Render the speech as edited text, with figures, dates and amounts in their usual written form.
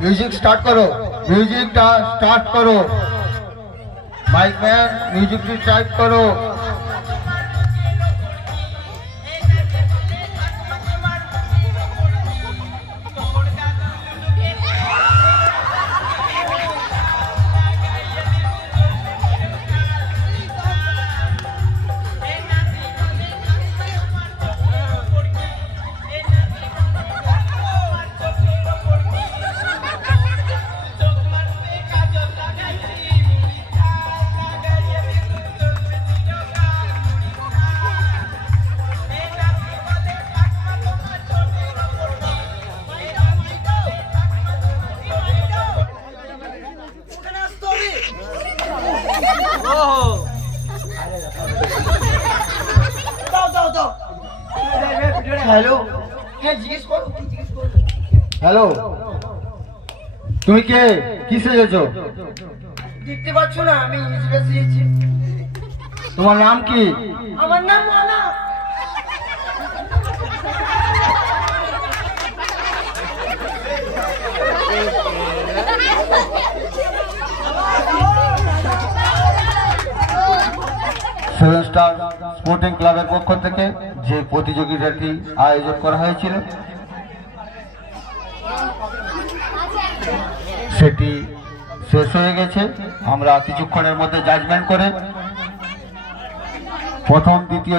Music start करो, music start करो, mic man music start करो। हेलो हेलो তুমি কে কিসে এসেছো? দেখতে পাচ্ছ না আমি ইংলিশ শিখেছি। তোমার নাম কি? আমার নাম মানা। সেভেন স্টার স্পোর্টিং ক্লাবের পক্ষ থেকে যে প্রতিযোগিতাটি আয়োজন করা হয়েছিল সেটি শেষ হয়ে গেছে। আমরা কিছুক্ষণের মধ্যে জাজমেন্ট করে প্রথম দ্বিতীয়